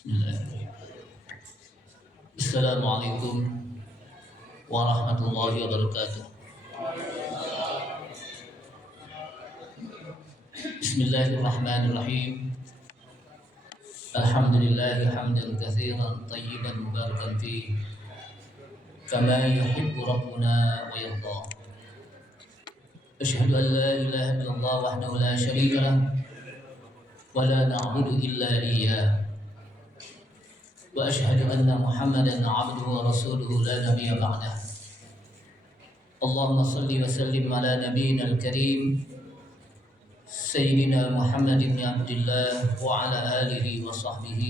Bismillahirrahmanirrahim. Assalamualaikum warahmatullahi wabarakatuh. Bismillahirrahmanirrahim. Alhamdulillahi hamdan katsiran tayyiban mubarakan fi kama yuhibbu rabbuna wa yarda. Asyhadu an la ilaha illallah wahdahu la syarika lah wa la na'budu illa iyyah. وأشهد أن محمدا عبده ورسوله لا نبي بعده. اللهم صل وسلم على نبينا الكريم سيدنا محمد بن عبد الله وعلى آله وصحبه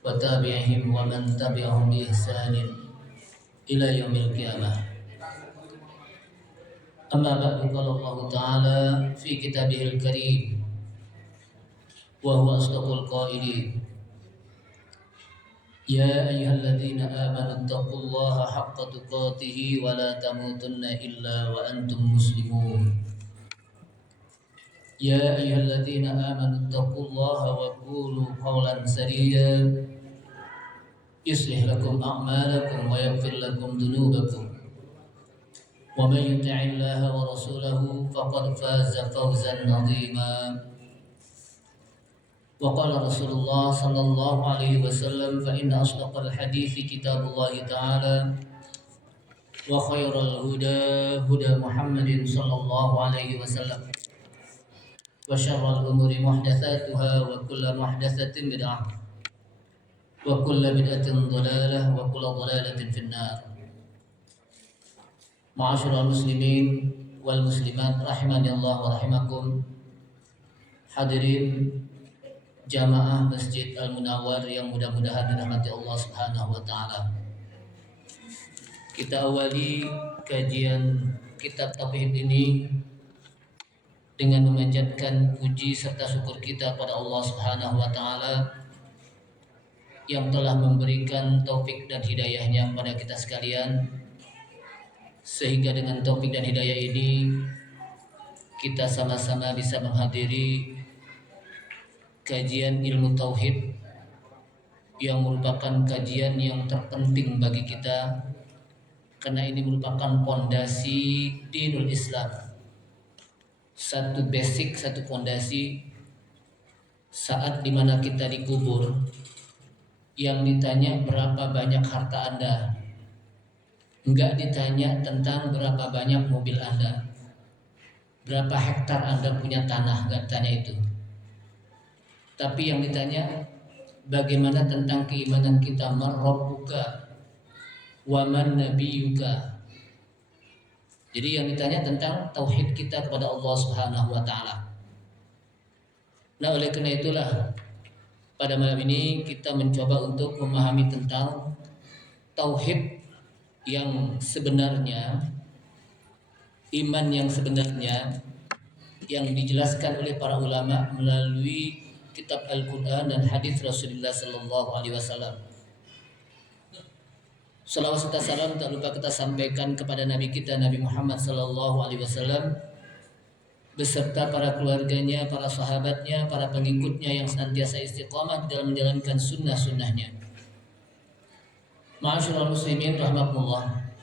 وتابعهم ومن تبعهم بإحسان إلى يوم القيامة. أما بعد قال الله تعالى في كتابه الكريم وهو أصدق القائلين: يا أيها الذين آمنوا اتقوا الله حق تقاته ولا تموتن إلا وأنتم مسلمون. يا أيها الذين آمنوا اتقوا الله وقولوا قولا سديدا يصلح لكم أعمالكم ويغفر لكم ذنوبكم ومن يطع الله ورسوله فقد فاز فوزا عظيما. وقال رسول الله صلى الله عليه وسلم: فإن أصدق الحديث كتاب الله تعالى وخير الهدى هدى محمد صلى الله عليه وسلم وشر الأمور محدثاتها وكل محدثة بدعة وكل بدعة ضلالة وكل ضلالة في النار. معاشر المسلمين والمسلمات rahimani Allah wa rahimakum. Hadirin jamaah Masjid Al-Munawwar yang mudah-mudahan dirahmati Allah Subhanahu wa taala. Kita awali kajian kitab tauhid ini dengan memanjatkan puji serta syukur kita kepada Allah Subhanahu wa taala yang telah memberikan taufik dan hidayahnya kepada kita sekalian, sehingga dengan taufik dan hidayah ini kita sama-sama bisa menghadiri kajian ilmu tauhid yang merupakan kajian yang terpenting bagi kita, karena ini merupakan pondasi dinul Islam, satu basic, satu pondasi. Saat dimana kita dikubur, yang ditanya berapa banyak harta Anda, enggak ditanya tentang berapa banyak mobil Anda, berapa hektar Anda punya tanah, enggak ditanya itu. Tapi yang ditanya bagaimana tentang keimanan kita, marrabbuka wa man nabiyuka. Jadi yang ditanya tentang tauhid kita kepada Allah Subhanahu wa taala. Nah, oleh karena itulah pada malam ini kita mencoba untuk memahami tentang tauhid yang sebenarnya, iman yang sebenarnya, yang dijelaskan oleh para ulama melalui kitab Al-Quran dan hadis Rasulullah Sallallahu Alaihi Wasallam. Salawat serta salam tak lupa kita sampaikan kepada Nabi kita Nabi Muhammad Sallallahu Alaihi Wasallam beserta para keluarganya, para sahabatnya, para pengikutnya yang senantiasa istiqamah dalam menjalankan sunnah-sunnahnya. Ma'asyiral muslimin rahimakumullah.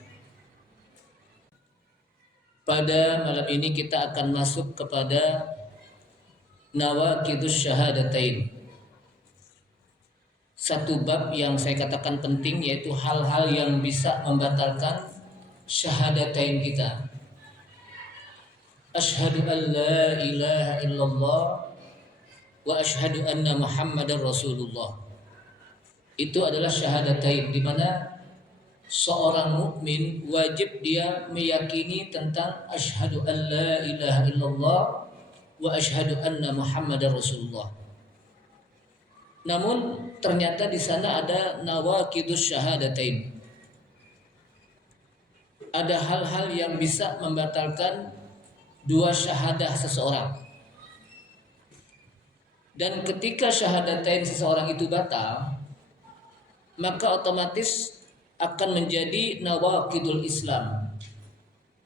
Pada malam ini kita akan masuk kepada nawaqidus syahadatain. Satu bab yang saya katakan penting, yaitu hal-hal yang bisa membatalkan syahadatain kita. Asyhadu an la ilaha illallah wa asyhadu anna Muhammadar Rasulullah. Itu adalah syahadatain, di mana seorang mukmin wajib dia meyakini tentang asyhadu an la ilaha illallah wa asyhadu anna Muhammadar Rasulullah. Namun ternyata di sana ada nawaqidus syahadatain. Ada hal-hal yang bisa membatalkan dua syahadah seseorang. Dan ketika syahadatain seseorang itu batal, maka otomatis akan menjadi nawaqidul Islam.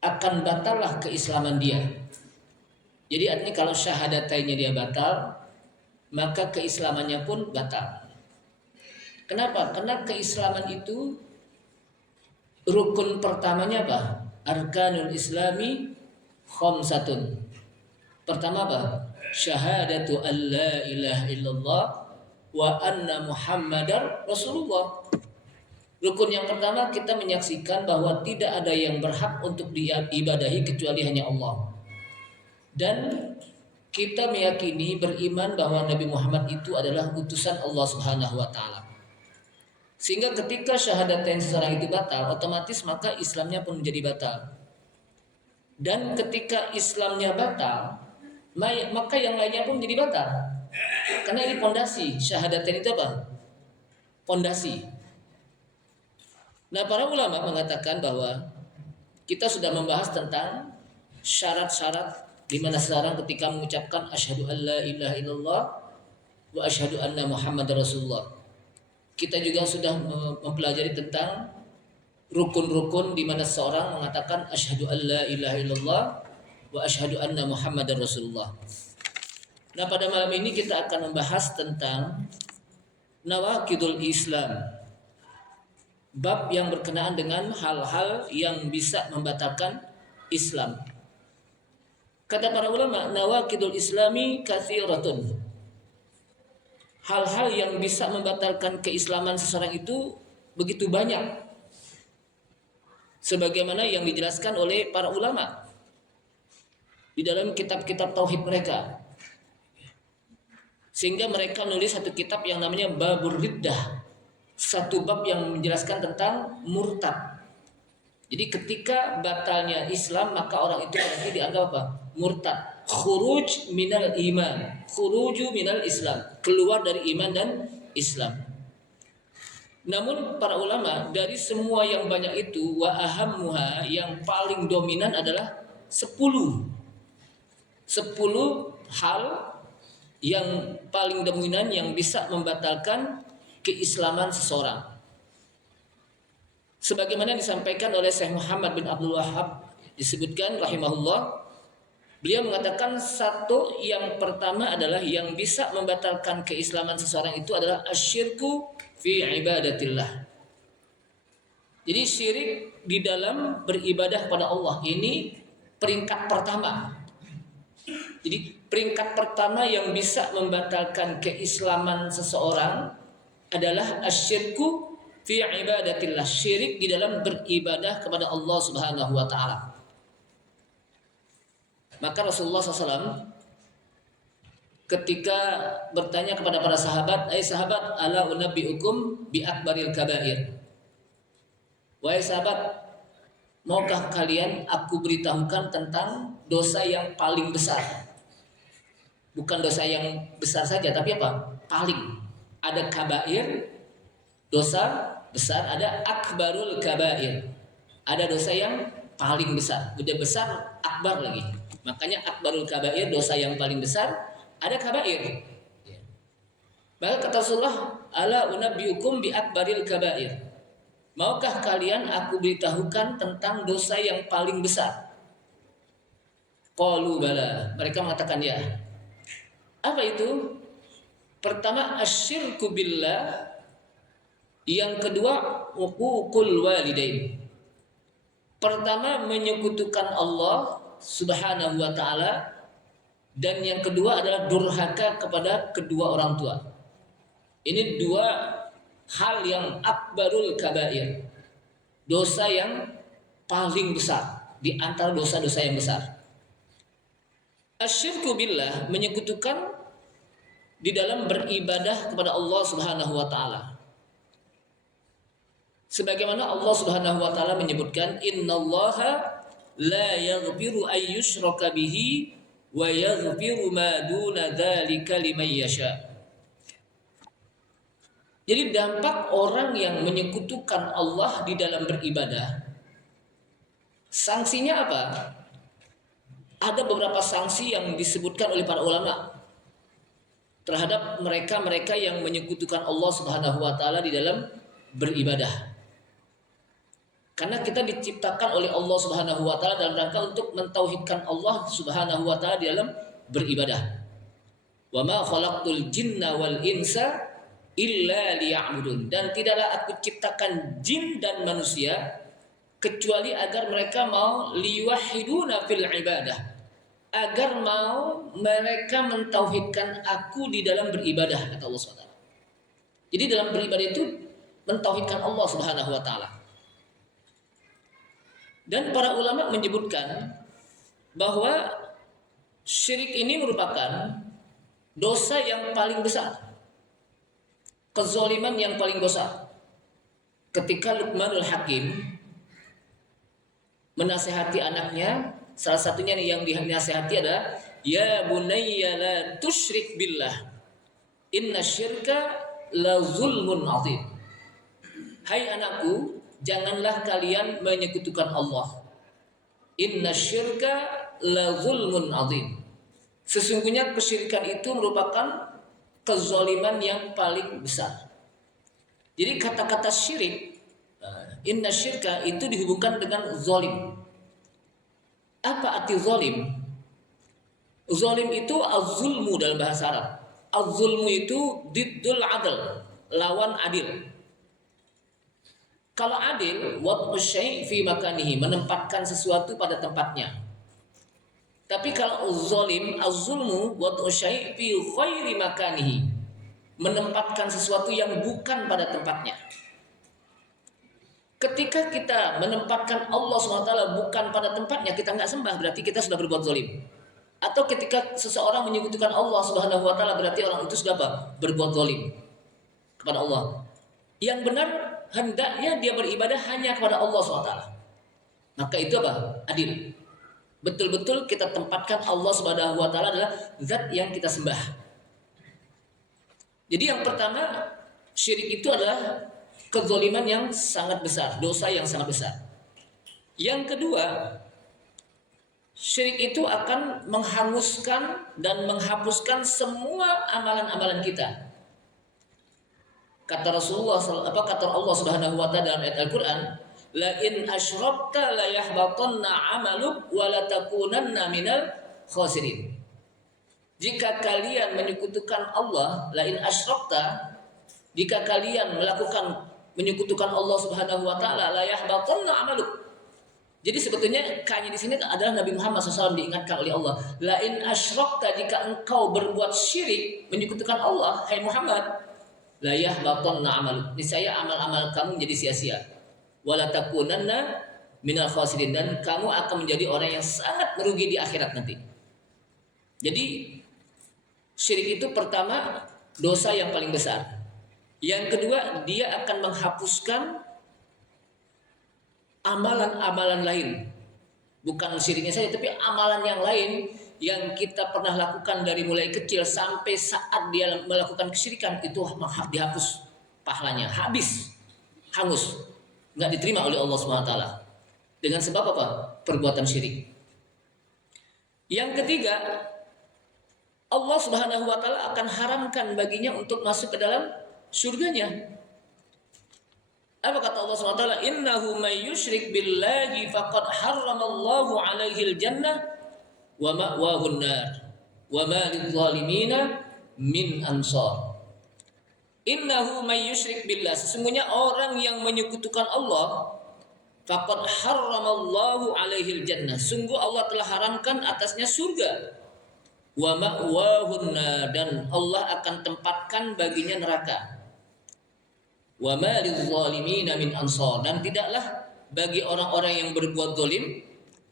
Akan batallah keislaman dia. Jadi artinya kalau syahadatainnya dia batal, maka keislamannya pun batal. Kenapa? Karena keislaman itu rukun pertamanya apa? Arkanul Islami khamsatun. Pertama apa? Syahadatu an la ilaha illallah wa anna Muhammadar Rasulullah. Rukun yang pertama, kita menyaksikan bahwa tidak ada yang berhak untuk diibadahi kecuali hanya Allah. Dan kita meyakini, beriman bahwa Nabi Muhammad itu adalah utusan Allah Subhanahu wa taala. Sehingga ketika syahadatain seseorang itu batal, otomatis maka Islamnya pun menjadi batal. Dan ketika Islamnya batal, maka yang lainnya pun menjadi batal. Karena ini pondasi. Syahadatain itu apa? Pondasi. Nah, para ulama mengatakan bahwa kita sudah membahas tentang syarat-syarat di mana seseorang ketika mengucapkan asyhadu an la ilaha illallah wa asyhadu anna Muhammadar Rasulullah. Kita juga sudah mempelajari tentang rukun-rukun di mana seseorang mengatakan asyhadu an la ilaha illallah wa asyhadu anna Muhammadar Rasulullah. Nah, pada malam ini kita akan membahas tentang nawaqidul Islam. Bab yang berkenaan dengan hal-hal yang bisa membatalkan Islam. Kata para ulama, nawaqidul Islami katsiratun. Hal-hal yang bisa membatalkan keislaman seseorang itu begitu banyak. Sebagaimana yang dijelaskan oleh para ulama di dalam kitab-kitab tauhid mereka. Sehingga mereka menulis satu kitab yang namanya Babur Riddah. Satu bab yang menjelaskan tentang murtad. Jadi ketika batalnya Islam, maka orang itu nanti dianggap apa? Murtad. Khuruj minal iman, khuruju minal Islam, keluar dari iman dan Islam. Namun para ulama, dari semua yang banyak itu, wa ahammuha, yang paling dominan adalah 10 hal yang paling dominan yang bisa membatalkan keislaman seseorang. Sebagaimana disampaikan oleh Syekh Muhammad bin Abdul Wahhab, disebutkan rahimahullah, beliau mengatakan satu yang pertama adalah yang bisa membatalkan keislaman seseorang itu adalah asyirku fi ibadatillah. Jadi syirik di dalam beribadah kepada Allah, ini peringkat pertama. Jadi peringkat pertama yang bisa membatalkan keislaman seseorang adalah asyirku fi ibadatillah, syirik di dalam beribadah kepada Allah Subhanahu wa taala. Maka Rasulullah SAW ketika bertanya kepada para sahabat, "Ai sahabat, ala unabbiukum bi akbaril kabair?" Wahai sahabat, maukah kalian aku beritahukan tentang dosa yang paling besar? Bukan dosa yang besar saja, tapi apa? Paling. Ada kabair, dosa besar, ada akbarul kabair. Ada dosa yang paling besar. Udah besar, akbar lagi. Makanya akbarul kabair, dosa yang paling besar, ada kabair. Maka kata Rasulullah, ala unabbiukum bi akbaril kabair. Maukah kalian aku beritahukan tentang dosa yang paling besar? Qalu bala. Mereka mengatakan ya. Apa itu? Pertama asyirku billah, yang kedua uququl walidain. Pertama menyekutukan Allah Subhanahu wa taala, dan yang kedua adalah durhaka kepada kedua orang tua. Ini dua hal yang akbarul kabair, dosa yang paling besar di antara dosa-dosa yang besar. Asyirku billah, menyekutukan di dalam beribadah kepada Allah Subhanahu wa taala. Sebagaimana Allah Subhanahu wa taala menyebutkan, innallaha la yaghfiru ay yushraka bihi wa yaghfiru ma duna dzalika liman yasha. Jadi dampak orang yang menyekutukan Allah di dalam beribadah, sanksinya apa? Ada beberapa sanksi yang disebutkan oleh para ulama terhadap mereka-mereka yang menyekutukan Allah Subhanahu wa taala di dalam beribadah. Karena kita diciptakan oleh Allah Subhanahu wa taala dalam rangka untuk mentauhidkan Allah Subhanahu wa taala di dalam beribadah. Wa ma khalaqtul jinna wal insa illa liya'budun, dan tidaklah aku ciptakan jin dan manusia kecuali agar mereka mau liwahiduna fil ibadah, agar mau mereka mentauhidkan aku di dalam beribadah, kata Allah SWT. Jadi dalam beribadah itu mentauhidkan Allah Subhanahu wa taala. Dan para ulama menyebutkan bahwa syirik ini merupakan dosa yang paling besar, kezaliman yang paling besar. Ketika Luqmanul Hakim menasihati anaknya, salah satunya yang dinasihati adalah ya bunayya la tusyrik billah inna syirka la zulmun azim. Hai anakku, janganlah kalian menyekutukan Allah. Inna syirka la zulmun azim. Sesungguhnya kesyirikan itu merupakan kezaliman yang paling besar. Jadi kata-kata syirik, inna syirka, itu dihubungkan dengan zalim. Apa arti zalim? Zalim itu az-zulmu dalam bahasa Arab. Az-zulmu itu diddul adl, lawan adil. Kalau adil, wad'u syai' fi makanihi, menempatkan sesuatu pada tempatnya. Tapi kalau zalim, az-zulmu wad'u syai' fi ghairi makanihi, menempatkan sesuatu yang bukan pada tempatnya. Ketika kita menempatkan Allah SWT bukan pada tempatnya, kita nggak sembah, berarti kita sudah berbuat zalim. Atau ketika seseorang menyekutukan Allah Subhanahu wa taala, berarti orang itu sudah apa? Berbuat zalim kepada Allah. Yang benar hendaknya dia beribadah hanya kepada Allah SWT. Maka itu apa? Adil. Betul-betul kita tempatkan Allah Subhanahu wa taala adalah zat yang kita sembah. Jadi yang pertama, syirik itu adalah kezaliman yang sangat besar, dosa yang sangat besar. Yang kedua, syirik itu akan menghanguskan dan menghapuskan semua amalan-amalan kita. Kata Rasulullah, kata Allah Subhanahu wa taala dalam ayat Al-Qur'an, la in asyrakta la yahbatanna 'amaluk wa la takunanna minal khasirin. Jika kalian menyekutukan Allah, la in asyrakta, jika kalian menyekutukan Allah Subhanahu wa taala, la yahbatanna 'amaluk. Jadi sebetulnya kanya di sini adalah Nabi Muhammad SAW diingatkan oleh Allah. La in asyrakta, jika engkau berbuat syirik menyekutukan Allah, hai Muhammad, la yahbatanna 'amaluk, niscaya amal-amal kamu menjadi sia-sia. Wala takunanna minal khasirin, dan kamu akan menjadi orang yang sangat merugi di akhirat nanti. Jadi syirik itu pertama dosa yang paling besar. Yang kedua, dia akan menghapuskan amalan-amalan lain. Bukan syiriknya saja, tapi amalan yang lain yang kita pernah lakukan dari mulai kecil sampai saat dia melakukan kesyirikan, itu dihapus pahalanya, habis, hangus, nggak diterima oleh Allah SWT. Dengan sebab apa? Perbuatan syirik. Yang ketiga, Allah Subhanahu wa taala akan haramkan baginya untuk masuk ke dalam surganya. Apa kata Allah SWT? Innahu may yushrik billahi faqad harramallahu alaihi al-jannah wa ma'wahun nar wa ma lidh-dhalimina min ansar. Innahu may yushrik billah, sesungguhnya orang yang menyekutukan Allah, faqad harramallahu alaihi al-jannah, sungguh Allah telah haramkan atasnya surga. Wa ma'wahun nar, dan Allah akan tempatkan baginya neraka. Wa ma lidh-dhalimina min ansar, dan tidaklah bagi orang-orang yang berbuat zalim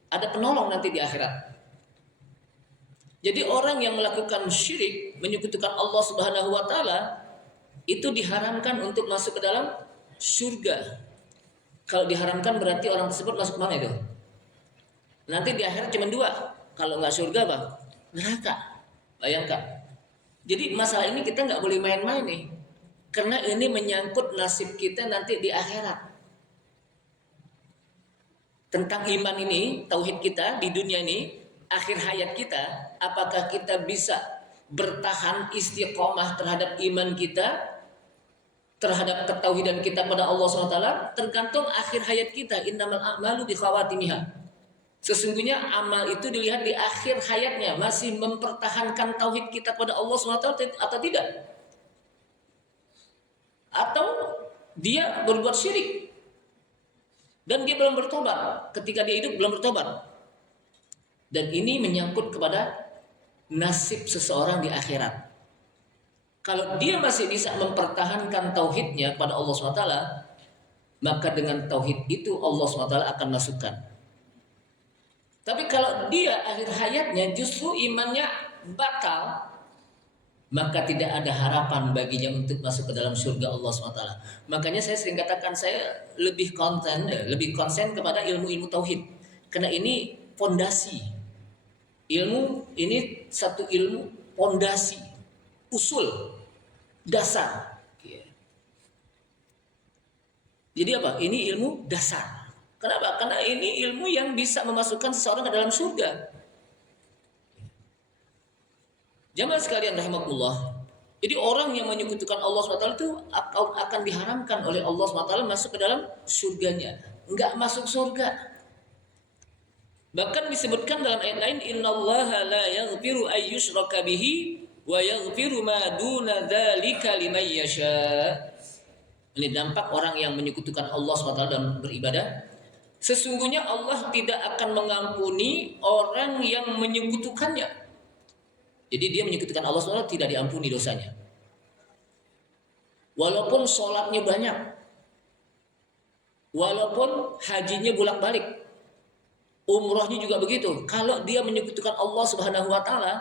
ada penolong nanti di akhirat. Jadi orang yang melakukan syirik, menyekutukan Allah Subhanahu wa taala, itu diharamkan untuk masuk ke dalam surga. Kalau diharamkan berarti orang tersebut masuk mana itu? Nanti di akhirat cuma dua. Kalau nggak surga apa? Neraka. Bayangkan. Jadi masalah ini kita nggak boleh main-main nih. Karena ini menyangkut nasib kita nanti di akhirat. Tentang iman ini, tauhid kita di dunia ini, akhir hayat kita, apakah kita bisa bertahan istiqomah terhadap iman kita, terhadap ketauhidan kita pada Allah SWT, tergantung akhir hayat kita. Innamal a'malu bi khawatimiha. Sesungguhnya amal itu dilihat di akhir hayatnya, masih mempertahankan tauhid kita pada Allah SWT atau tidak. atau dia berbuat syirik dan dia belum bertobat, ketika dia hidup belum bertobat. Dan ini menyangkut kepada nasib seseorang di akhirat. Kalau dia masih bisa mempertahankan tauhidnya pada Allah SWT, maka dengan tauhid itu Allah SWT akan masukkan. Tapi kalau dia akhir hayatnya justru imannya batal, maka tidak ada harapan baginya untuk masuk ke dalam surga Allah SWT. Makanya saya sering katakan saya lebih konsen kepada ilmu-ilmu tauhid, karena ini fondasi. Ilmu ini satu ilmu fondasi, usul, dasar. Jadi apa? Ini ilmu dasar. Kenapa? Karena ini ilmu yang bisa memasukkan seseorang ke dalam surga. Jamaah sekalian rahimakumullah. Jadi orang yang menyekutukan Allah SWT itu akan diharamkan oleh Allah SWT masuk ke dalam surganya. Enggak masuk surga. Bahkan disebutkan dalam ayat lain, innallaha la yaghfiru ay yushraka bihi wa yaghfiru ma duna dzalika liman yasha. Ini dampak orang yang menyekutukan Allah SWT dalam beribadah. Sesungguhnya Allah tidak akan mengampuni orang yang menyekutukannya. Jadi dia menyekutukan Allah SWT tidak diampuni dosanya. Walaupun sholatnya banyak, walaupun hajinya bolak-balik, umrohnya juga begitu. Kalau dia menyekutukan Allah Subhanahu wa taala,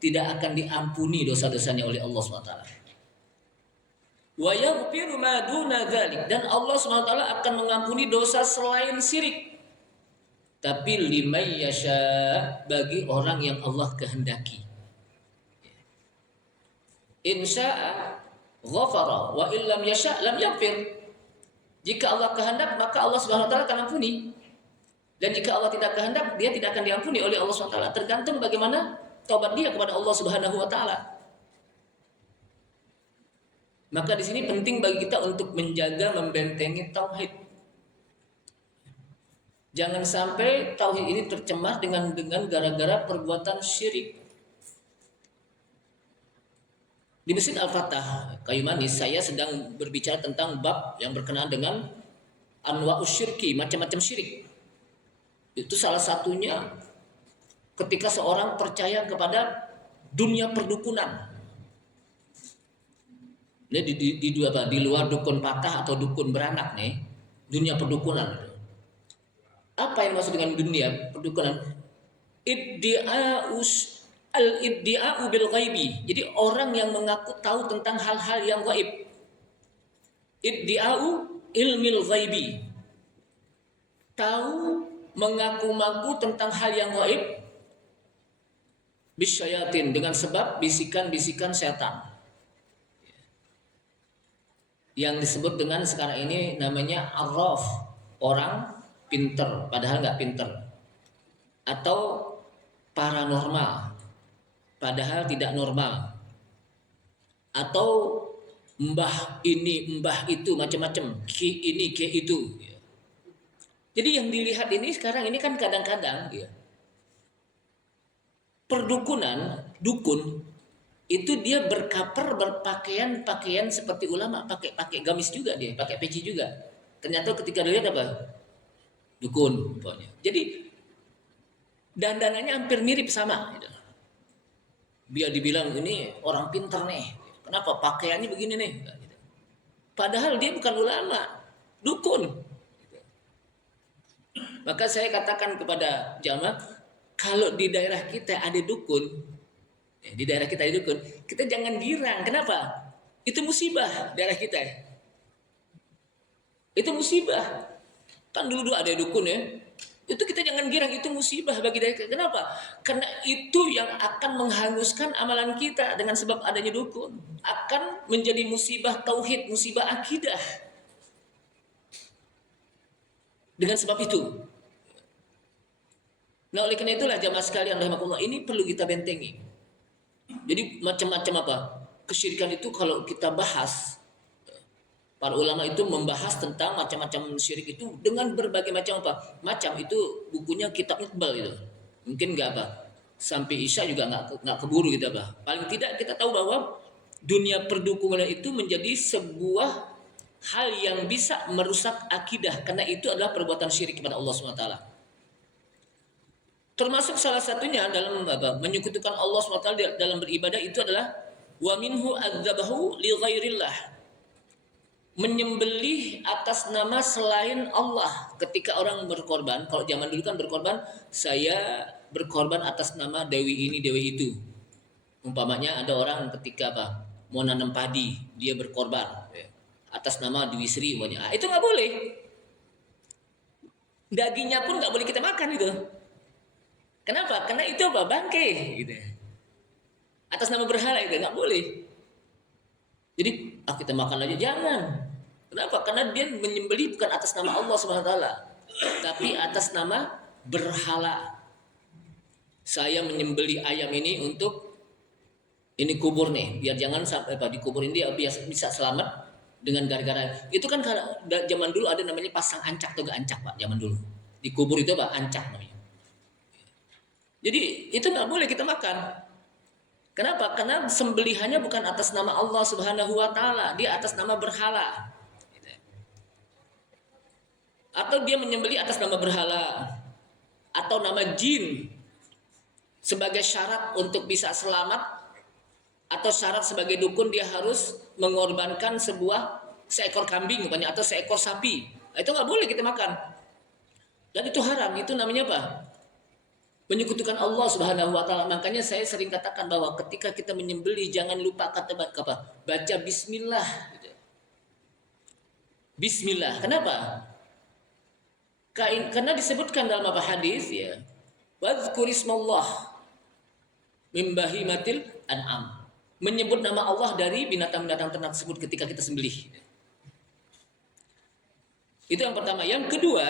tidak akan diampuni dosa-dosanya oleh Allah Subhanahu wa taala. Wa yaghfiru ma duna dzalik, dan Allah Subhanahu wa taala akan mengampuni dosa selain syirik. Tapi liman yasha, bagi orang yang Allah kehendaki. In syaa ghafara wa illam yasha lam yaghfir. Jika Allah kehendak, maka Allah Subhanahu wa taala akan ampuni. Dan jika Allah tidak kehendak, dia tidak akan diampuni oleh Allah SWT. Tergantung bagaimana taubat dia kepada Allah Subhanahu wa taala. Maka di sini penting bagi kita untuk menjaga, membentengi tauhid. Jangan sampai tauhid ini tercemar dengan gara-gara perbuatan syirik. Di Masjid Al-Fatah, Kayu Manis, saya sedang berbicara tentang bab yang berkenaan dengan anwa'us syirki, macam-macam syirik. Itu salah satunya ketika seorang percaya kepada dunia perdukunan. Ini di luar dukun patah atau dukun beranak nih, dunia perdukunan. Apa yang maksud dengan dunia perdukunan? Al-iddia'u bil ghaibi. Jadi orang yang mengaku tahu tentang hal-hal yang gaib. Iddia'u ilmil ghaibi. Tahu, mengaku-ngaku tentang hal yang gaib bisyayatin, dengan sebab bisikan-bisikan setan yang disebut dengan sekarang ini namanya arraf, orang pinter padahal nggak pinter, atau paranormal padahal tidak normal, atau mbah ini mbah itu, macam-macam, ki ini ki itu. Jadi yang dilihat ini sekarang ini kan kadang-kadang ya, perdukunan, dukun itu dia berpakaian seperti ulama, pakai gamis juga, dia pakai peci juga. Ternyata ketika dilihat apa? Dukun pokoknya. Jadi dandanannya hampir mirip sama gitu. Biar dibilang ini orang pintar nih. Kenapa pakaiannya begini nih? Padahal dia bukan ulama, dukun. Maka saya katakan kepada jamaah, kalau di daerah kita ada dukun, kita jangan girang. Kenapa? Itu musibah daerah kita. Itu musibah. Kan dulu ada dukun ya. Itu kita jangan girang, itu musibah bagi daerah kita. Kenapa? Karena itu yang akan menghanguskan amalan kita dengan sebab adanya dukun. Akan menjadi musibah tauhid, musibah akidah. Dengan sebab itu. Nah, oleh karena itulah jamaah sekalian rahimakumullah, ini perlu kita bentengi. Jadi macam-macam apa? Kesyirikan itu kalau kita bahas, para ulama itu membahas tentang macam-macam syirik itu dengan berbagai macam apa? Macam itu bukunya kitab Iqbal itu. Mungkin enggak apa? Sampai Isya juga enggak keburu gitu apa. Paling tidak kita tahu bahwa dunia perdukunan itu menjadi sebuah hal yang bisa merusak akidah, karena itu adalah perbuatan syirik kepada Allah SWT. Termasuk salah satunya dalam menyekutukan Allah SWT dalam beribadah itu adalah wa minhu adzabahu li ghairillah, menyembelih atas nama selain Allah. Ketika orang berkorban, kalau zaman dulu kan berkorban, saya berkorban atas nama dewi ini dewi itu. Umpamanya ada orang ketika mau nanam padi, dia berkorban atas nama Dewi Sri umpamanya. Itu nggak boleh. Dagingnya pun nggak boleh kita makan itu. Kenapa? Karena itu bangke gitu. Atas nama berhala itu nggak boleh. Jadi kita makan aja, jangan. Kenapa? Karena dia menyembelih bukan atas nama Allah Subhanahu wa taala, tapi atas nama berhala. Saya menyembelih ayam ini untuk ini kubur nih, biar jangan sampai dikuburin dia biar bisa selamat dengan gara-gara. Itu kan kalau zaman dulu ada namanya pasang ancak atau gak ancak, Pak, zaman dulu. Di kubur itu ancak namanya. Jadi itu nggak boleh kita makan. Kenapa? Karena sembelihannya bukan atas nama Allah Subhanahu wa taala, dia atas nama berhala. Atau dia menyembelih atas nama berhala atau nama jin sebagai syarat untuk bisa selamat, atau syarat sebagai dukun dia harus mengorbankan seekor kambing atau seekor sapi. Itu nggak boleh kita makan. Dan itu haram, itu namanya apa? Menyekutukan Allah Subhanahu wa taala. Makanya saya sering katakan bahwa ketika kita menyembelih jangan lupa baca bismillah. Bismillah. Kenapa? Karena disebutkan dalam hadis ya. Wadhkurismallah min bahimatil an'am. Menyebut nama Allah dari binatang-binatang ternak tersebut ketika kita sembelih. Itu yang pertama. Yang kedua,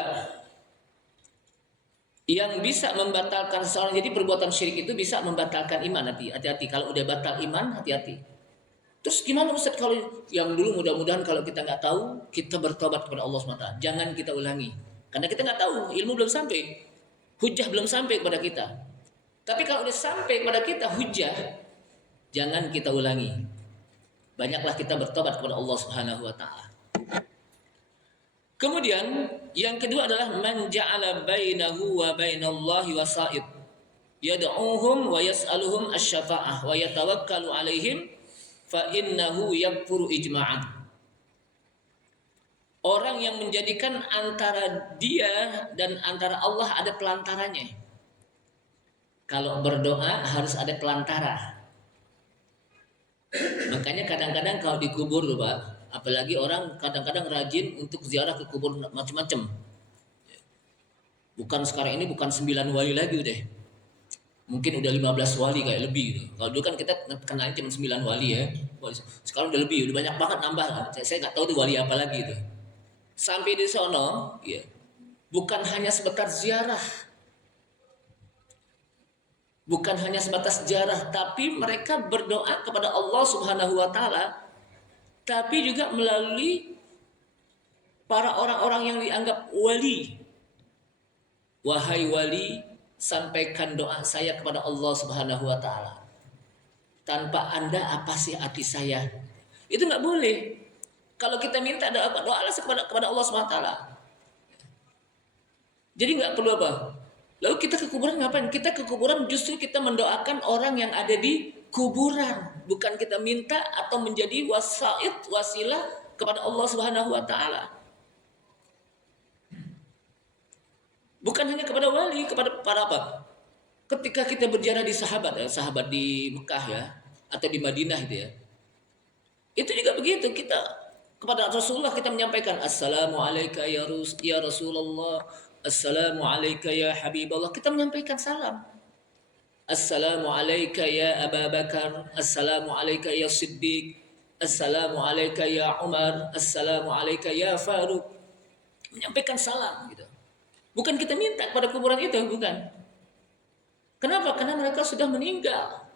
yang bisa membatalkan seorang, jadi perbuatan syirik itu bisa membatalkan iman. Hati-hati kalau udah batal iman, hati-hati. Terus gimana Ustaz kalau yang dulu, mudah-mudahan kalau kita nggak tahu kita bertobat kepada Allah SWT. Jangan kita ulangi, karena kita nggak tahu, ilmu belum sampai, hujah belum sampai kepada kita. Tapi kalau udah sampai kepada kita hujah, jangan kita ulangi. Banyaklah kita bertobat kepada Allah Subhanahu wa taala. Kemudian yang kedua adalah man ja'ala bainahu wa bainallahi wasa'id yad'uhum wa yas'aluhum asy-syafa'ah wa yatawakkalu 'alaihim fa innahu yakfuru ijma'an. Orang yang menjadikan antara dia dan antara Allah ada pelantaranya. Kalau berdoa harus ada pelantara. Makanya kadang-kadang kalau dikubur loh, Pak, apalagi orang kadang-kadang rajin untuk ziarah ke kubur macam-macam. Bukan sekarang ini bukan 9 wali lagi udah. Mungkin udah 15 wali kayak lebih gitu. Kalau dulu kan kita kenalnya cuma 9 wali ya. Sekarang udah lebih, udah banyak banget nambah. Saya nggak tahu tuh wali apa lagi itu. Sampai di sono, ya, bukan hanya sebatas ziarah. Bukan hanya sebatas ziarah, tapi mereka berdoa kepada Allah Subhanahu wa taala, tapi juga melalui para orang-orang yang dianggap wali. Wahai wali, sampaikan doa saya kepada Allah Subhanahu wa taala. Tanpa Anda apa sih arti saya? Itu nggak boleh. Kalau kita minta doalah kepada Allah Subhanahu wa taala. Jadi nggak perlu apa? Lalu kita ke kuburan ngapain? Kita ke kuburan justru kita mendoakan orang yang ada di kuburan, bukan kita minta atau menjadi wasilah kepada Allah Subhanahu wa taala. Bukan hanya kepada wali, kepada para apa? Ketika kita berziarah di sahabat di Mekah ya, atau di Madinah gitu ya. Itu juga begitu, kita kepada Rasulullah kita menyampaikan assalamualaikum ya Rasulullah, assalamualaikum ya Habiballah, kita menyampaikan salam. Assalamualaikum ya Abu Bakar, assalamualaikum ya Siddiq, assalamualaikum ya Umar, assalamualaikum ya Faruq. Menyampaikan salam gitu. Bukan kita minta kepada kuburan itu, bukan. Kenapa? Karena mereka sudah meninggal.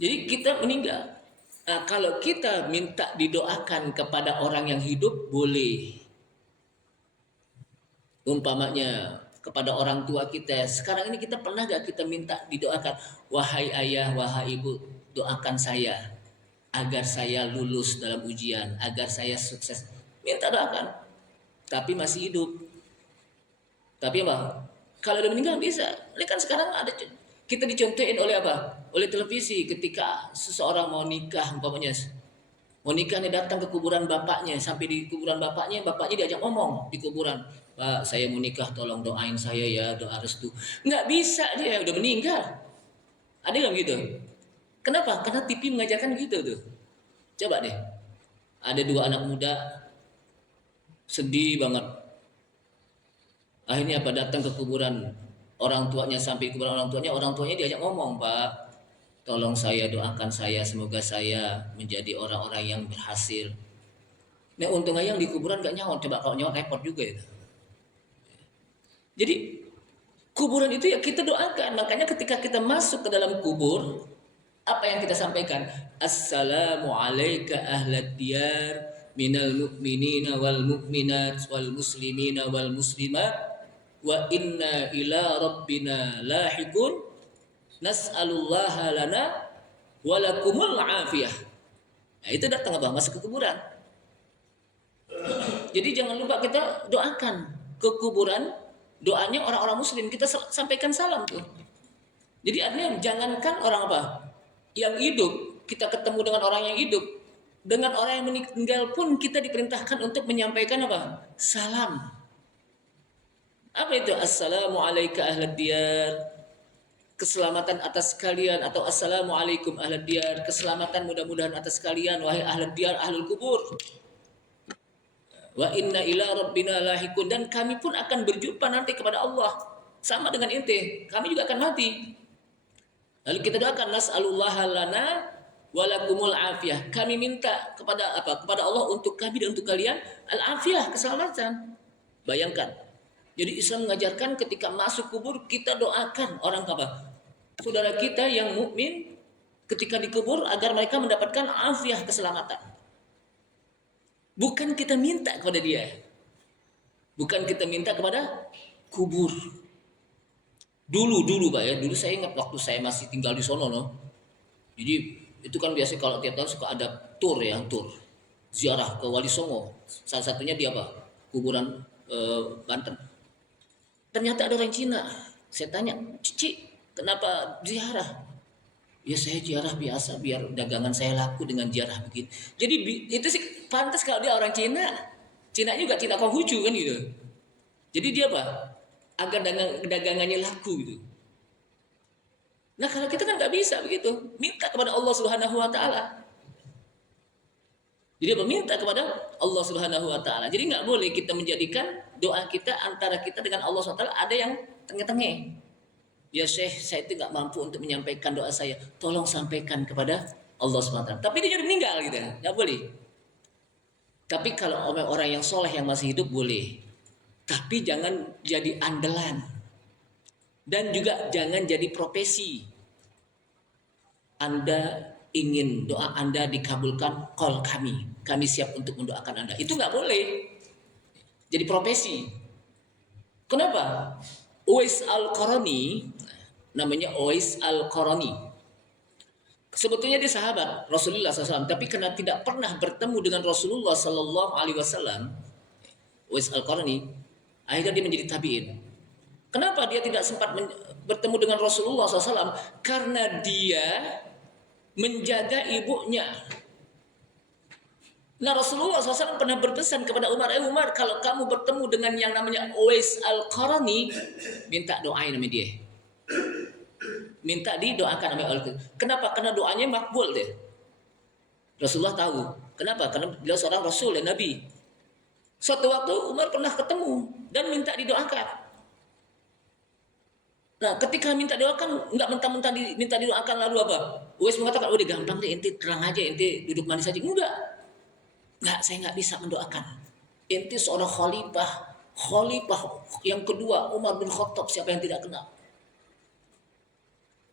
Jadi kita meninggal. Nah, kalau kita minta didoakan kepada orang yang hidup, boleh. Umpamanya kepada orang tua kita. Sekarang ini kita pernah gak kita minta didoakan? Wahai ayah, wahai ibu, doakan saya. agar saya lulus dalam ujian, agar saya sukses. Minta doakan. Tapi masih hidup. Tapi apa? Kalau udah meninggal bisa. Ini kan sekarang ada, kita dicontohin oleh apa? Oleh televisi ketika seseorang mau nikah umpamanya. Mau nikah nih, datang ke kuburan bapaknya, sampai di kuburan bapaknya diajak ngomong di kuburan. Pak, saya mau nikah, tolong doain saya ya, doa restu. Nggak bisa, dia udah meninggal. Ada nggak gitu? Kenapa? Karena TV mengajarkan gitu tuh. Coba deh. Ada dua anak muda sedih banget. Akhirnya apa? Datang ke kuburan orang tuanya, sampai kuburan orang tuanya diajak ngomong, Pak, tolong saya, doakan saya, semoga saya menjadi orang-orang yang berhasil. Nah, untungnya yang di kuburan gak nyawa. Coba kalau nyawa repot juga itu. Jadi kuburan itu ya kita doakan. Makanya ketika kita masuk ke dalam kubur, apa yang kita sampaikan? Assalamu alayka ahlad diyar minal mu'minina wal mu'minat wal muslimina wal muslimat wa inna ila rabbina lahikun nas'alullaha lana walakumul afiyah. Nah, itu datang apa? Masuk ke kuburan. Jadi jangan lupa kita doakan ke kuburan, doanya orang-orang muslim, kita sampaikan salam tuh. Jadi artinya jangankan orang apa? Yang hidup, kita ketemu dengan orang yang hidup, dengan orang yang meninggal pun kita diperintahkan untuk menyampaikan apa? Salam. Apa itu? Assalamu alayka ahlad diyar, keselamatan atas kalian, atau assalamualaikum ahlad diyar, keselamatan mudah-mudahan atas kalian wahai ahlad diyar, ahlul kubur. Wa inna ila rabbina lahikun, dan kami pun akan berjumpa nanti kepada Allah. Sama dengan ente, kami juga akan mati. Lalu kita doakan nas'alullaha lana walakumul afiyah. Kami minta kepada apa? Kepada Allah untuk kami dan untuk kalian al-afiyah, keselamatan. Bayangkan. Jadi Islam mengajarkan ketika masuk kubur kita doakan orang apa? Saudara kita yang mukmin ketika dikubur agar mereka mendapatkan afiyah, keselamatan. Bukan kita minta kepada dia. Bukan kita minta kepada kubur. Dulu Pak ya, dulu saya ingat waktu saya masih tinggal di sono loh. Jadi itu kan biasa kalau tiap tahun suka ada tour ya, tour ziarah ke Wali Songo. Salah satunya di apa? Kuburan Banten. Ternyata ada orang Cina. Saya tanya, Cici, kenapa ziarah? Ya saya ziarah biasa biar dagangan saya laku dengan ziarah begini. Jadi itu sih pantas kalau dia orang Cina. Cina juga Cina Konghucu kan gitu. Jadi dia apa? Agar dagangannya laku gitu. Nah kalau kita kan nggak bisa begitu. Minta kepada Allah Subhanahu Wa Taala. Jadi meminta kepada Allah Subhanahu Wa Taala. Jadi nggak boleh kita menjadikan doa kita antara kita dengan Allah Subhanahu Wa Taala ada yang tengah-tengah. Ya Syekh, saya itu nggak mampu untuk menyampaikan doa saya. Tolong sampaikan kepada Allah Subhanahu Wa Taala. Tapi dia sudah meninggal gitu, nggak boleh. Tapi kalau orang yang soleh yang masih hidup boleh. Tapi jangan jadi andalan. Dan juga jangan jadi profesi. Anda ingin doa Anda dikabulkan, call kami. Kami siap untuk mendoakan Anda. Itu nggak boleh. Jadi profesi. Kenapa? Uwais Al-Qarani, namanya Uwais Al-Qarani. Sebetulnya dia sahabat Rasulullah SAW, tapi karena tidak pernah bertemu dengan Rasulullah SAW, Uwais Al-Qarani, akhirnya dia menjadi tabi'in. Kenapa dia tidak sempat bertemu dengan Rasulullah SAW? Karena dia menjaga ibunya. Nah Rasulullah SAW pernah berpesan kepada Umar, Umar, kalau kamu bertemu dengan yang namanya Uwais Al-Qarani, minta doain sama dia. Minta didoakan sama Allah. Kenapa? Karena doanya makbul deh. Rasulullah tahu. Kenapa? Karena beliau seorang Rasul dan Nabi. Suatu waktu Umar pernah ketemu dan minta didoakan. Nah ketika minta doakan, nggak mentah-mentah minta didoakan lalu apa? Uwais mengatakan, udah gampang deh, ente terang aja, ente duduk manis aja. Enggak, saya nggak bisa mendoakan. Ente seorang khalifah yang kedua Umar bin Khattab, siapa yang tidak kenal?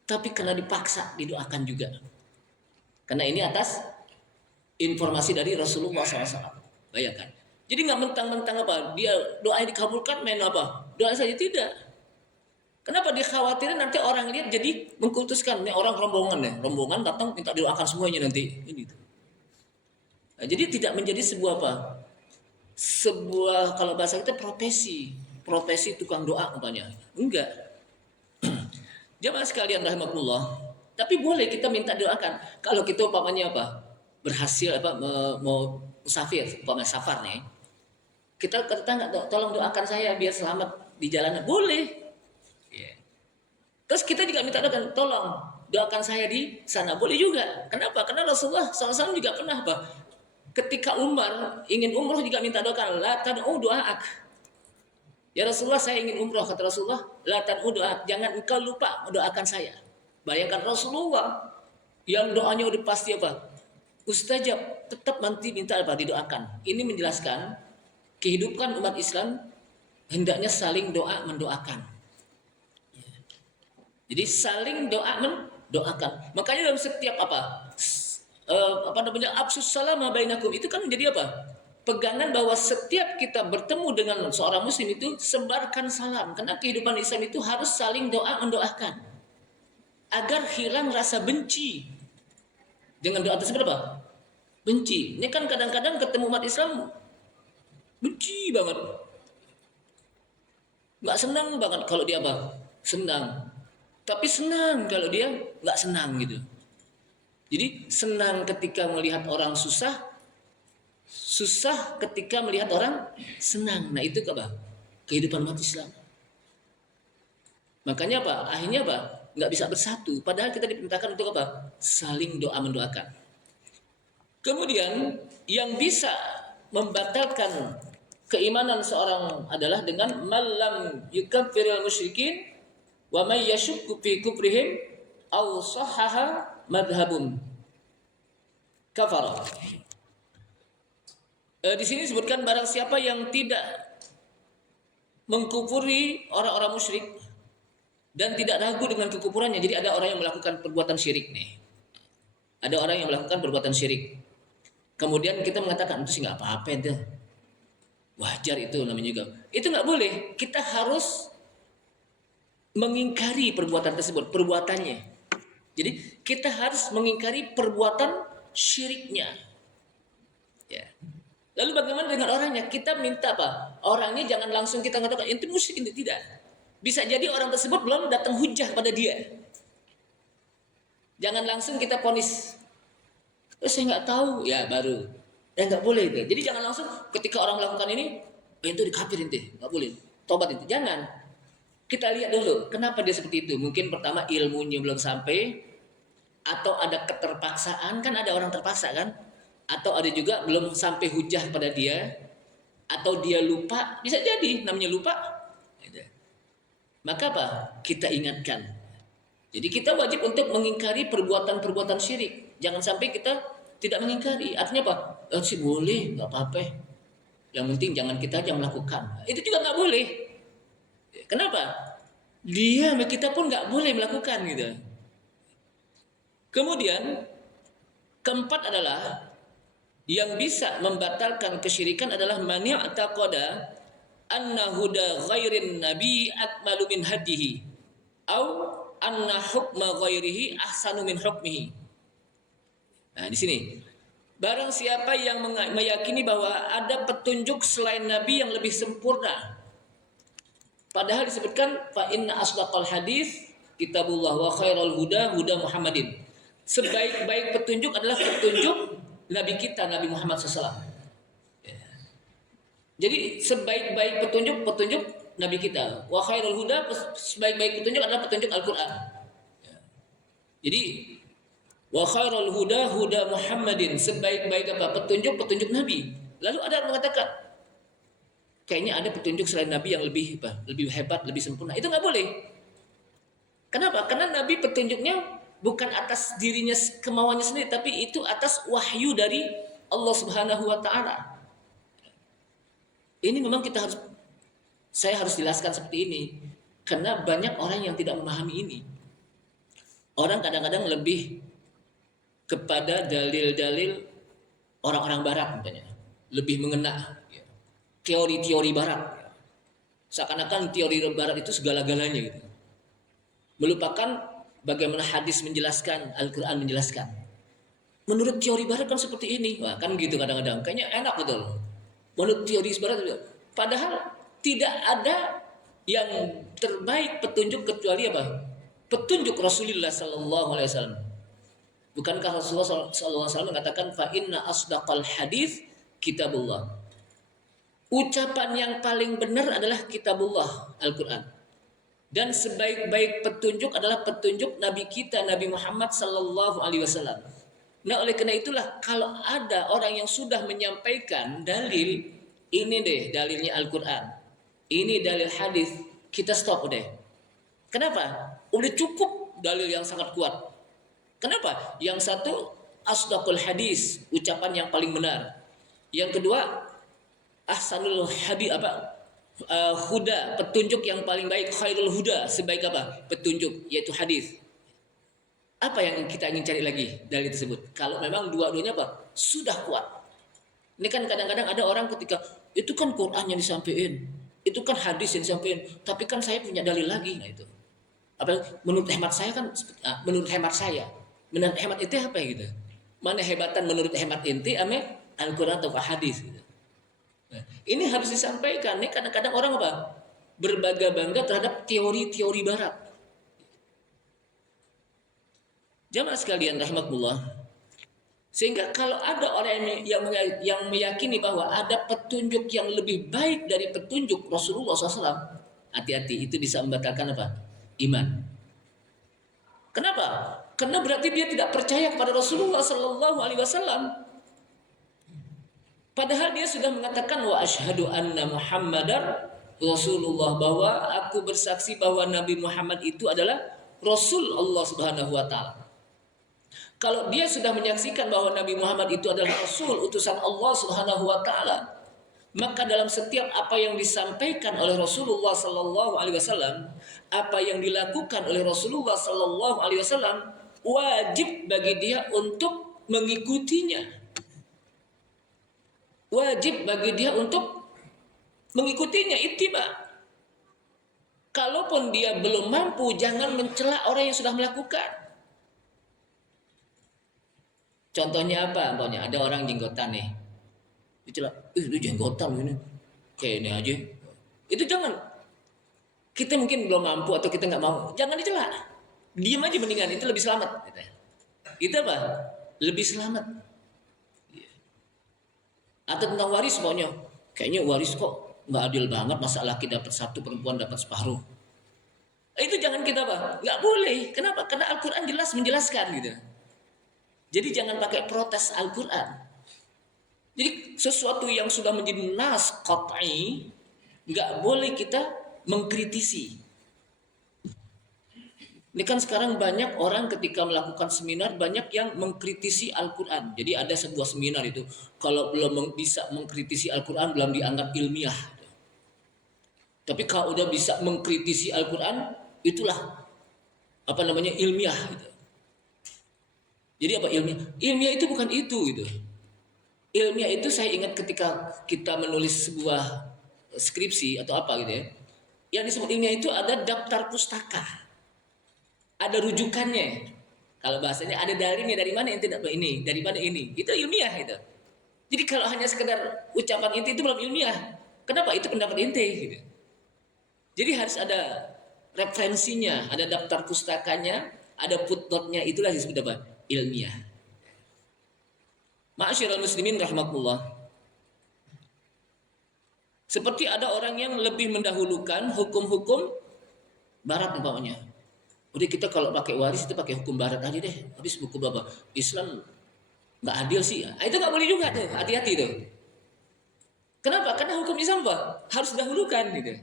Tapi karena dipaksa didoakan juga. Karena ini atas informasi dari Rasulullah SAW. Bayangkan. Jadi nggak mentang-mentang apa? Dia doanya dikabulkan main apa? Doa saja tidak. Kenapa dia khawatirin nanti orang lihat jadi mengkultuskan. Ini orang rombongan ya, rombongan datang minta didoakan semuanya nanti. Ini tuh. Nah, jadi tidak menjadi sebuah apa? Sebuah kalau bahasa kita profesi tukang doa umpamanya. Enggak. Jamaah sekalian rahimakumullah. Tapi boleh kita minta doakan. Kalau kita umpamanya apa? Berhasil apa mau musafir, umpamanya safar nih. Kita nggak tolong doakan saya biar selamat di jalanan. Boleh. Yeah. Terus kita juga minta doakan, tolong doakan saya di sana. Boleh juga. Kenapa? Karena Rasulullah SAW juga pernah apa? Ketika Umar ingin umroh juga minta doakan, la tad'u du'aak. Ya Rasulullah, saya ingin umroh, kata Rasulullah, la tad'u du'aak, jangan engkau lupa mendoakan saya. Bayangkan Rasulullah yang doanya udah pasti apa? Mustajab, tetap nanti minta apa? Didoakan. Ini menjelaskan kehidupan umat Islam hendaknya saling doa mendoakan. Jadi saling doa mendoakan. Makanya dalam setiap apa namanya absus salama bainakum itu kan menjadi apa? Pegangan bahwa setiap kita bertemu dengan seorang muslim itu sebarkan salam, karena kehidupan Islam itu harus saling doa mendoakan agar hilang rasa benci. Dengan doa tersebut apa? Benci. Ini kan kadang-kadang ketemu umat Islam benci banget, nggak senang banget kalau dia apa? Senang. Tapi senang kalau dia nggak senang gitu. Jadi senang ketika melihat orang susah, susah ketika melihat orang senang. Nah itu apa? Kehidupan umat Islam. Makanya apa? Akhirnya apa? Nggak bisa bersatu. Padahal kita diperintahkan untuk apa? Saling doa mendoakan. Kemudian yang bisa membatalkan keimanan seorang adalah dengan malam yukaffiril musyrikin wa may yashukku fi kufrihim aw sahaha madhabun kafara. Di sini disebutkan barang siapa yang tidak mengkufuri orang-orang musyrik dan tidak ragu dengan kekufurannya. Jadi ada orang yang melakukan perbuatan syirik nih. Ada orang yang melakukan perbuatan syirik. Kemudian kita mengatakan itu sih nggak apa-apa itu. Wajar itu namanya juga. Itu nggak boleh. Kita harus mengingkari perbuatan tersebut, perbuatannya. Jadi kita harus mengingkari perbuatan syiriknya. Ya. Lalu bagaimana dengan orangnya? Kita minta apa? Orangnya jangan langsung kita katakan itu musyrik, ini tidak. Bisa jadi orang tersebut belum datang hujah pada dia. Jangan langsung kita vonis. Saya nggak tahu, ya baru. Ya nggak boleh itu. Jadi jangan langsung ketika orang melakukan ini, itu dikafirin deh, nggak boleh. Tobat itu, jangan. Kita lihat dulu, kenapa dia seperti itu? Mungkin pertama ilmunya belum sampai, atau ada keterpaksaan, kan ada orang terpaksa kan? Atau ada juga belum sampai hujah pada dia, atau dia lupa, bisa jadi namanya lupa. Maka apa? Kita ingatkan. Jadi kita wajib untuk mengingkari perbuatan-perbuatan syirik. Jangan sampai kita tidak mengingkari. Artinya apa? Sih boleh, nggak apa-apa. Yang penting jangan kita aja melakukan. Itu juga nggak boleh. Kenapa? Dia sama kita pun nggak boleh melakukan gitu. Kemudian keempat adalah yang bisa membatalkan kesyirikan adalah mani' taqada anna huda ghairin nabi akmalu min hadihi au anna hukma ghairihi ahsanu min hukmihi. Nah, di sini barang siapa yang meyakini bahwa ada petunjuk selain nabi yang lebih sempurna. Padahal disebutkan fa inna asdaqal hadis kitabullah wa khairul huda huda Muhammadin. Sebaik-baik petunjuk adalah petunjuk nabi kita, Nabi Muhammad SAW. Jadi sebaik-baik petunjuk Nabi kita. Wa khairul huda, sebaik-baik petunjuk adalah petunjuk Al-Quran. Jadi wa khairul huda huda Muhammadin, sebaik-baik apa? Petunjuk Nabi. Lalu ada yang mengatakan kayaknya ada petunjuk selain Nabi yang lebih hebat, lebih sempurna. Itu nggak boleh. Kenapa? Karena Nabi petunjuknya bukan atas dirinya kemauannya sendiri, tapi itu atas wahyu dari Allah Subhanahu wa taala. Ini memang saya harus jelaskan seperti ini karena banyak orang yang tidak memahami ini. Orang kadang-kadang lebih kepada dalil-dalil orang-orang barat misalnya, lebih mengena teori-teori barat. Seakan-akan teori barat itu segala-galanya gitu. Melupakan bagaimana hadis menjelaskan, Al-Quran menjelaskan. menurut teori barat kan seperti ini. Wah, kan gitu kadang-kadang. Kayaknya enak betul. Menurut teori barat. Padahal tidak ada yang terbaik petunjuk kecuali apa? Petunjuk Rasulullah sallallahu alaihi wasallam. Bukankah Rasulullah sallallahu alaihi wasallam mengatakan fa inna asdaqal hadis kitabullah. Ucapan yang paling benar adalah kitabullah, Al-Qur'an. Dan sebaik-baik petunjuk adalah petunjuk Nabi kita Nabi Muhammad sallallahu alaihi wasallam. Nah, oleh karena itulah kalau ada orang yang sudah menyampaikan dalil, ini deh dalilnya Al-Qur'an. Ini dalil hadis, kita stop deh. Kenapa? Udah cukup dalil yang sangat kuat. Kenapa? Yang satu asdaqul hadis, ucapan yang paling benar. Yang kedua ahsanul hadis huda, petunjuk yang paling baik, khairul huda, sebaik apa? Petunjuk, yaitu hadis. Apa yang kita ingin cari lagi dari tersebut? Kalau memang dua-duanya apa? Sudah kuat. Ini kan kadang-kadang ada orang ketika itu kan Quran yang disampaikan, itu kan hadis yang disampaikan, tapi kan saya punya dalil lagi. Nah itu. Apa menurut hemat saya kan menurut hemat saya. Menurut hemat itu apa ya gitu? Mana hebatan menurut hemat inti ame Al-Quran atau hadis gitu. Nah, ini harus disampaikan. Nih kadang-kadang orang apa? Berbangga-bangga terhadap teori-teori barat. Jamaah sekalian rahimakumullah. Sehingga kalau ada orang yang meyakini bahwa ada petunjuk yang lebih baik dari petunjuk Rasulullah SAW, hati-hati, itu bisa membatalkan apa? Iman. Kenapa? Karena berarti dia tidak percaya kepada Rasulullah SAW. Padahal dia sudah mengatakan wa asyhadu anna Muhammadar Rasulullah, bahwa aku bersaksi bahwa Nabi Muhammad itu adalah Rasul Allah Subhanahu wa taala. Kalau dia sudah menyaksikan bahwa Nabi Muhammad itu adalah Rasul, utusan Allah Subhanahu wa taala, maka dalam setiap apa yang disampaikan oleh Rasulullah sallallahu alaihi wasallam, apa yang dilakukan oleh Rasulullah sallallahu alaihi wasallam, wajib bagi dia untuk mengikutinya. Wajib bagi dia untuk mengikutinya, ittiba. Kalaupun dia belum mampu, jangan mencela orang yang sudah melakukan. Contohnya apa? Contohnya ada orang jenggotan nih, dicela, lu jenggotan ini, kayak ini aja. Itu jangan. Kita mungkin belum mampu atau kita nggak mau, jangan dicela. Diam aja mendingan, itu lebih selamat. Itu apa? Lebih selamat. Atau tentang waris pokoknya, kayaknya waris kok nggak adil banget, masa laki dapat satu, perempuan dapat separuh. Itu jangan kita apa? Nggak boleh. Kenapa? Karena Al-Quran jelas menjelaskan gitu. Jadi jangan pakai protes Al-Quran. Jadi sesuatu yang sudah menjadi nas qat'i, nggak boleh kita mengkritisi. Ini kan sekarang banyak orang ketika melakukan seminar banyak yang mengkritisi Al-Quran. Jadi ada sebuah seminar itu, kalau belum bisa mengkritisi Al-Quran belum dianggap ilmiah. Tapi kalau udah bisa mengkritisi Al-Quran, itulah apa namanya ilmiah gitu. Jadi apa ilmiah? Ilmiah itu bukan itu gitu. Ilmiah itu saya ingat ketika kita menulis sebuah skripsi atau apa gitu ya. Yang disebut ilmiah itu ada daftar pustaka. Ada rujukannya. Kalau bahasanya ada dalilnya dari mana ente dapat ini, dari mana ini. Itu ilmiah itu. Jadi kalau hanya sekedar ucapan ente itu belum ilmiah. Kenapa? Itu pendapat ente gitu. Jadi harus ada referensinya, ada daftar pustakanya, ada footnote-nya, itulah disebut apa? Ilmiah. Ma'asyiral muslimin rahimakumullah. Seperti ada orang yang lebih mendahulukan hukum-hukum barat umpamanya. Udah kita kalau pakai waris itu pakai hukum barat aja deh. Habis hukum apa? Islam nggak adil sih. Itu nggak boleh juga tuh. Hati-hati tuh. Kenapa? Karena hukum Islam apa? Harus dahulukan gitu.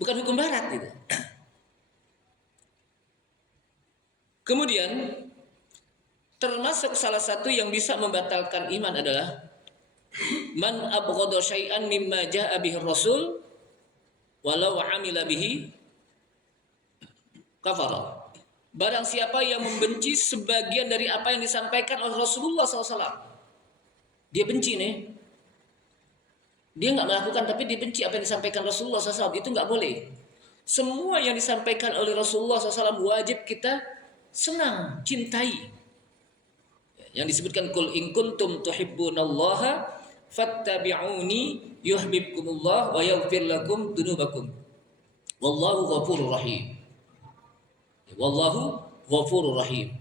Bukan hukum barat gitu. Kemudian termasuk salah satu yang bisa membatalkan iman adalah man abghadha syai'an mimma jaa'a bihi rasul walau 'amila bihi kafara. Barang siapa yang membenci sebagian dari apa yang disampaikan oleh Rasulullah SAW, dia benci nih. Dia nggak melakukan tapi dia benci apa yang disampaikan Rasulullah SAW. Itu nggak boleh. Semua yang disampaikan oleh Rasulullah SAW wajib kita senang, cintai. Yang disebutkan qul in kuntum tuhibbunallaha fattabi'uni yuhibbukumullah wa yaghfir lakum dzunubakum. Wallahu ghafurur rahim. Wallahu ghafurur rahim.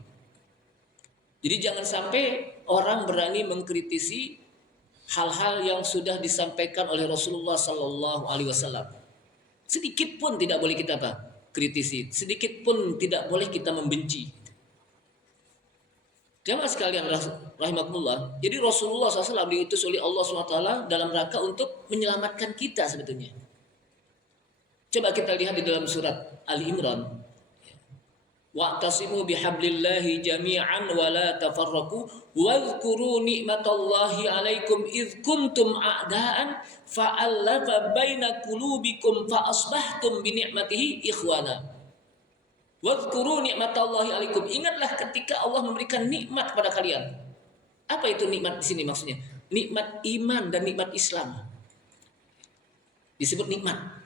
Jadi jangan sampai orang berani mengkritisi hal-hal yang sudah disampaikan oleh Rasulullah sallallahu alaihi wasallam. Sedikit pun tidak boleh kita kritisi, sedikit pun tidak boleh kita membenci. Jamaah sekalian rahimakumullah. Jadi Rasulullah SAW diutus oleh Allah SWT dalam rangka untuk menyelamatkan kita sebetulnya. Coba kita lihat di dalam surat Ali Imran. Wa'tasimu bihablillahi jami'an wa la tafarraqu wadhkuru ni'matallahi 'alaikum idz kuntum a'daan fa'alafa baina qulubikum fa asbahtum bi ni'matihi ikhwana. Wadhkuru ni'matallahi 'alaikum. Ingatlah ketika Allah memberikan nikmat kepada kalian. Apa itu nikmat di sini maksudnya? Nikmat iman dan nikmat Islam. Disebut nikmat.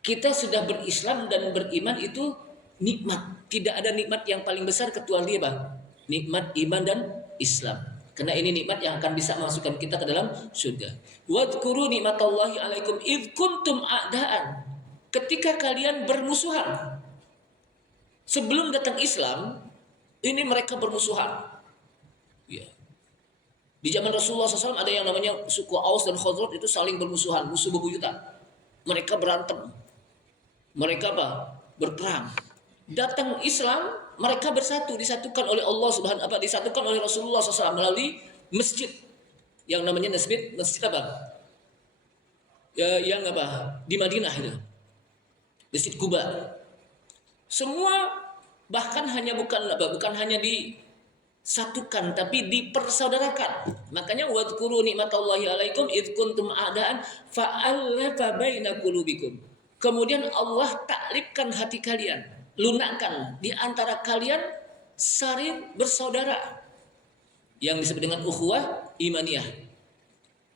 Kita sudah berislam dan beriman itu nikmat. Tidak ada nikmat yang paling besar kecuali apa? Nikmat iman dan Islam. Karena ini nikmat yang akan bisa memasukkan kita ke dalam surga. Wadhkuru ni'matallahi 'alaikum idz kuntum a'daan. Ketika kalian bermusuhan. Sebelum datang Islam, ini mereka bermusuhan. Ya. Di zaman Rasulullah SAW ada yang namanya suku Aus dan Khazraj itu saling bermusuhan, musuh bebuyutan. Mereka berantem. Mereka berperang. Datang Islam, mereka bersatu, disatukan oleh Allah disatukan oleh Rasulullah SAW melalui masjid yang namanya masjid apa? Yang di Madinah itu, Masjid Quba. Semua bahkan bukan hanya disatukan, tapi dipersaudarakan. Makanya wadhkuru ni'matallahi 'alaikum idz kuntum a'daan fa'alafa baina qulubikum. Kemudian Allah taklifkan hati kalian, lunakkan di antara kalian saling bersaudara yang disebut dengan ukhuwah imaniyah.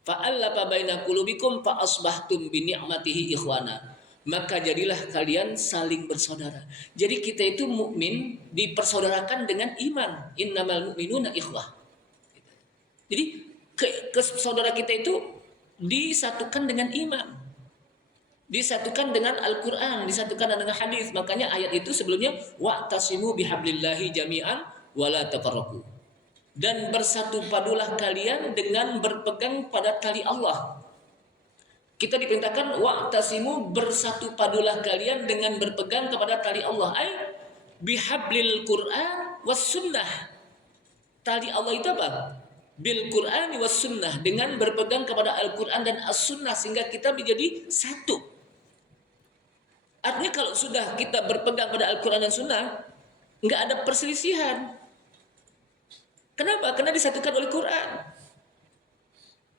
Fa'alafa baina qulubikum fa asbahtum bi ni'matihi ikhwana. Maka jadilah kalian saling bersaudara. Jadi kita itu mukmin dipersaudarakan dengan iman. Innamal mu'minuna ikhwah. Jadi saudara kita itu disatukan dengan iman. Disatukan dengan Al-Quran, disatukan dengan hadis. Makanya ayat itu sebelumnya wa'tasimu bihablillahi jami'an wa la tafarraqu. Dan bersatu padulah kalian dengan berpegang pada tali Allah. Kita diperintahkan wa'tasimu, bersatu padulah kalian dengan berpegang kepada tali Allah. Ai bihablil Qur'an was sunnah. Tali Allah itu apa? Bil Qur'ani was sunnah, dengan berpegang kepada Al-Qur'an dan As-Sunnah sehingga kita menjadi satu. Artinya kalau sudah kita berpegang pada Al-Quran dan Sunnah, nggak ada perselisihan. Kenapa? Karena disatukan oleh Quran,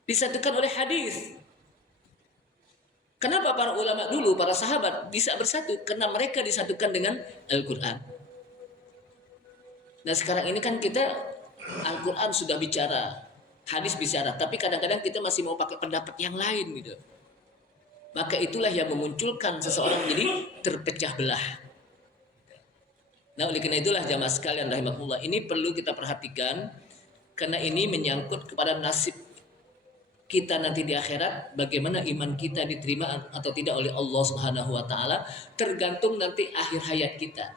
disatukan oleh hadis. Kenapa para ulama dulu, para sahabat bisa bersatu? Karena mereka disatukan dengan Al-Quran. Nah sekarang ini kan kita Al-Quran sudah bicara, hadis bicara, tapi kadang-kadang kita masih mau pakai pendapat yang lain gitu. Maka itulah yang memunculkan seseorang jadi terpecah belah. Nah oleh karena itulah jamaah sekalian rahimahullah, ini perlu kita perhatikan karena ini menyangkut kepada nasib kita nanti di akhirat, bagaimana iman kita diterima atau tidak oleh Allah Subhanahu wa taala, tergantung nanti akhir hayat kita.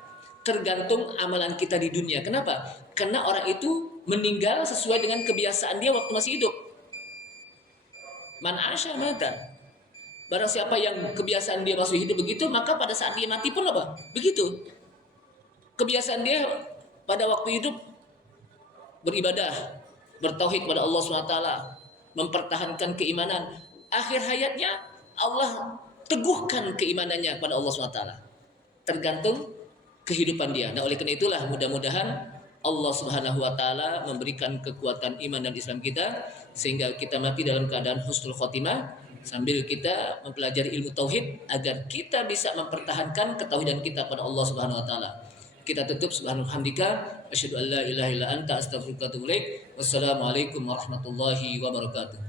Tergantung amalan kita di dunia. Kenapa? Karena orang itu meninggal sesuai dengan kebiasaan dia waktu masih hidup. Man asya mata. Barang siapa yang kebiasaan dia masih hidup begitu, maka pada saat dia mati pun apa? Begitu. Kebiasaan dia pada waktu hidup beribadah, bertauhid kepada Allah SWT, mempertahankan keimanan. Akhir hayatnya Allah teguhkan keimanannya kepada Allah SWT. Tergantung kehidupan dia. Nah oleh karena itulah mudah-mudahan Allah Subhanahu wa taala memberikan kekuatan iman dan Islam kita sehingga kita mati dalam keadaan husnul khotimah sambil kita mempelajari ilmu tauhid agar kita bisa mempertahankan ketauhidan kita kepada Allah Subhanahu wa taala. Kita tutup subhanallah hamdika asyhadu an la ilaha illa anta astaghfiruka wa atubu ilaik. Wassalamualaikum warahmatullahi wabarakatuh.